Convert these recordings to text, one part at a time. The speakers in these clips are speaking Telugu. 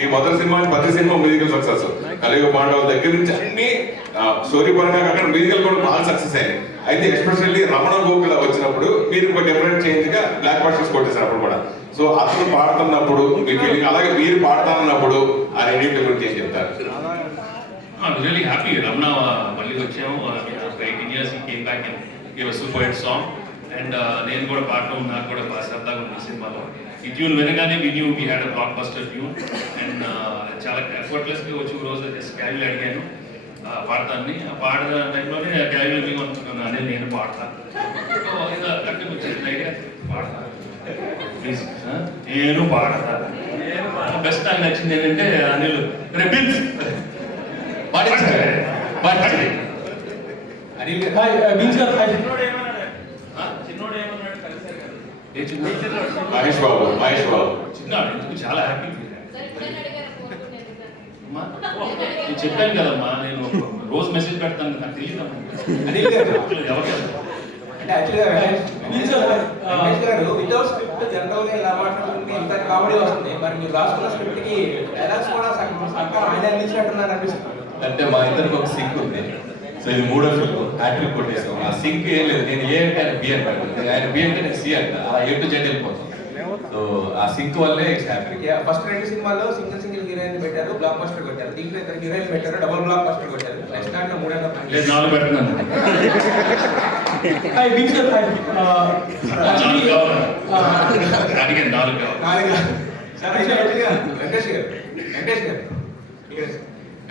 ఈ మొదటి సినిమా 10 సినిమా మ్యూజికల్ సక్సెస్. కలియుగ పాండవుల దగ్గర నుంచి అన్ని స్టోరీ పరంగా కాకుండా మ్యూజికల్ కూడా బాగా సక్సెస్ అయ్యాయి. అయితే ఎస్పెషల్లీ రమణ గోకుల వచ్చినప్పుడు మీరు ఒక డిఫరెంట్ చేంజ్ గా బ్లాక్ బస్టర్స్ కొట్టేశారు అప్పుడు కూడా. సో అతను పాడుతున్నప్పుడు మీకు ఫీలింగ్, అలాగే మీరు పాడుతున్నప్పుడు ఆ రెండింటి గురించి ఏం చెప్తారు? రియలీ హ్యాపీ రమణ మళ్ళీ వచ్చాము. 18 years he came back and gave a super hit song. And నేను కూడా పాడటం నాకు కూడా బాగా సరదాగా ఉంది సినిమాలో. ఈ ట్యూన్ వినగానే we knew we had a blockbuster tune. And చాలా ఎఫర్ట్లెస్గా వచ్చి రోజు జస్ట్ క్యాజువల్ అడిగాను పాడతాన్ని. ఆ పాడిన టైంలోనే క్యాజువల్ మీకు అనుకున్నాను అదే నేను పాడతాను. ఇంకా కట్టి వచ్చింది ఐడియా పాడతాను ప్లీజ్ నేను పాడతా. బెస్ట్ నాకు నచ్చింది ఏంటంటే అనిల్ రేపిన్స్ మహేష్ బాబు చిన్నాడు ఎందుకు చాలా హ్యాపీ. నేను చెప్పాను కదమ్మా, నేను రోజు మెసేజ్ పెడతాను, నాకు తెలియదమ్మా. అనిల్ గారు ఎవరు అంటే యాక్చువల్గా రమేష్ గారు వితౌట్ స్క్రిప్ట్ జనరల్గా ఇలా మాట్లాడుతుంటే ఇంత కామెడీ వస్తుంది. మరి మీరు రాసుకున్న స్క్రిప్ట్కి డైలాగ్స్ కూడా సగం ఆయన అందించినట్టున్నారు అనిపిస్తుంది. అంటే మా ఇద్దరికి ఒక సింక్ ఉంది. సో ఇది మూడో ఫిల్మ్ హ్యాట్రిక్ కొట్టేసాం. ఆ సింక్ ఏం లేదు, నేను ఏ అంటే ఆయన బి అని పెట్టాను, ఆయన బి అంటే నేను సి అంట, అలా ఏ టు జెడ్ వెళ్ళిపోతాం. సో ఆ సింక్ వల్లే ఇట్స్ హ్యాపీ. ఫస్ట్ 2 సినిమాల్లో సింగిల్ హీరోయిన్ పెట్టారు, బ్లాక్ బస్టర్ కొట్టారు. దీంట్లో 2 హీరోయిన్ పెట్టారు, డబుల్ బ్లాక్ బస్టర్ కొట్టారు. నెక్స్ట్ దాంట్లో 3 4 పెడుతున్నాను. అడిగాను 4 కావాలి. వెంకటేష్ గారు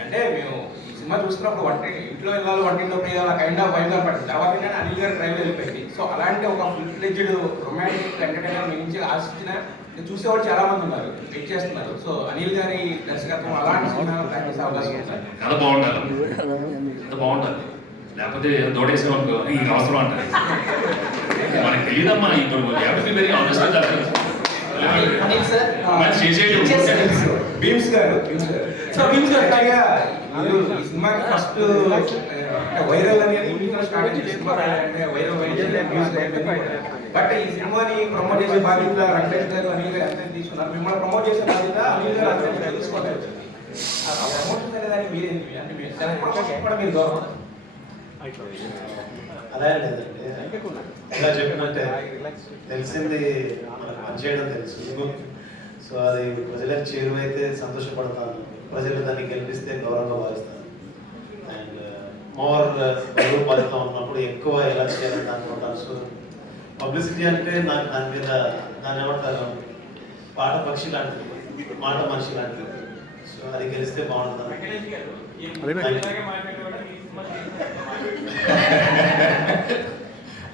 అంటే మేము ఈ సినిమా చూస్తున్నప్పుడు ఇంట్లో వెళ్ళాలి, వంటింట్లో పోయాలి కైండ్ ఆఫ్ వైబ్ పడింది. తర్వాత అనిల్ గారు డ్రైవ్ వెళ్ళిపోయింది. సో అలాంటి ఒక ఫుల్ ఫ్లెడ్జ్డ్ రొమాంటిక్ ఎంటర్టైనర్ మీ నుంచి ఆశించిన చూసేవాళ్ళు చాలా మంది ఉన్నారు, వెయిట్ చేస్తున్నారు. సో అనిల్ గారి దర్శకత్వం అలాంటి సినిమా ప్లాన్ చేసే అవకాశం ఉంది. కథ బాగుండాలి, కథ బాగుండాలి, లేకపోతే దోడేసాం అనుకో ఇంక అవసరం అంటారు. మనకి తెలియదమ్మా. ఇప్పుడు వెరీ ఆనెస్ట్ భీమ్స్ గారు ఈ సినిమాకి ఫస్ట్ వైరల్ అనేది స్టార్ట్ సినిమా వైరల్ బట్ ఈ సినిమాని ప్రమోట్ చేసే బాధ్యత వెంకటేష్ గారు అనిల్ గారు ఎంత తీసుకున్నారు? మిమ్మల్ని ప్రమోట్ చేసే బాధ్యత అనిల్ గారు అంతా తీసుకోవాలి. ప్రమోషన్ అనే దానికి మీరేంటి అంటే మీరు గౌరవం అలా లేదండి. ఇలా చెప్పినట్టే తెలిసింది మనకు పనిచేయడం తెలుసు. సో అది ప్రజలకు చేరువైతే సంతోషపడతాను, ప్రజలు దాన్ని గెలిపిస్తే గౌరవంగా భావిస్తాను. అండ్ మోర్ బరువు బాధ్యత ఉన్నప్పుడు ఎక్కువ ఎలా చేయాలని అనుకుంటాను. సో పబ్లిసిటీ అంటే నాకు దాని మీద దాన్ని ఏమంటారు, పాట పక్షి లాంటిది, మాట మనిషి లాంటిది. సో అది గెలిస్తే బాగుంటుంది.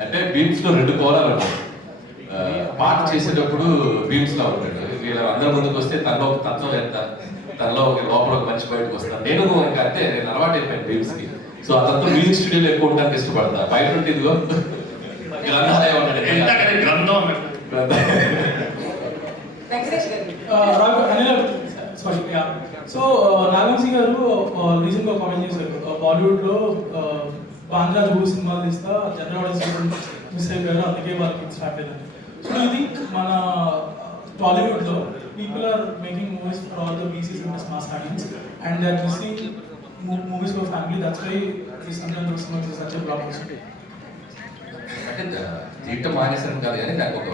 అంటే బీమ్స్ లో 2 కోరాలు ఉంటాయి. పాట చేసేటప్పుడు బీమ్స్ లా ఉంటాడు, వీళ్ళ అందరి ముందుకు వస్తే తనలో ఒక తత్వం ఎంత, తనలో ఒక లోపల ఒక మనిషి బయటకు వస్తాను. నేను ఇంకా అంటే నేను అలవాటు అయిపోయాను బీమ్స్ కి. సో ఆ తత్వం మ్యూజిక్ స్టూడియోలో ఎక్కువ ఉండడానికి ఇష్టపడతా. బయట ఉంటే ఇదిగో గ్రంథాలయం ఉంటాడు. సో నాగవంశీ గారు రీసెంట్ గా కామెంట్ చేశారు, బాలీవుడ్ లో బాంద్రా జూహు సినిమాలు తీస్తా జనరల్ ఆడియన్స్ మిస్ అయిపోయారు, అందుకే వాళ్ళకి స్టార్ట్ అయ్యారు. సో ఐ థింక్ మన టాలీవుడ్ లో people are making movies for all the BCs and mass audience and they are missing movies for family. That's why this such a blockbuster. అంటే తీయటం మానేసాను కాదు కానీ నాకు ఒక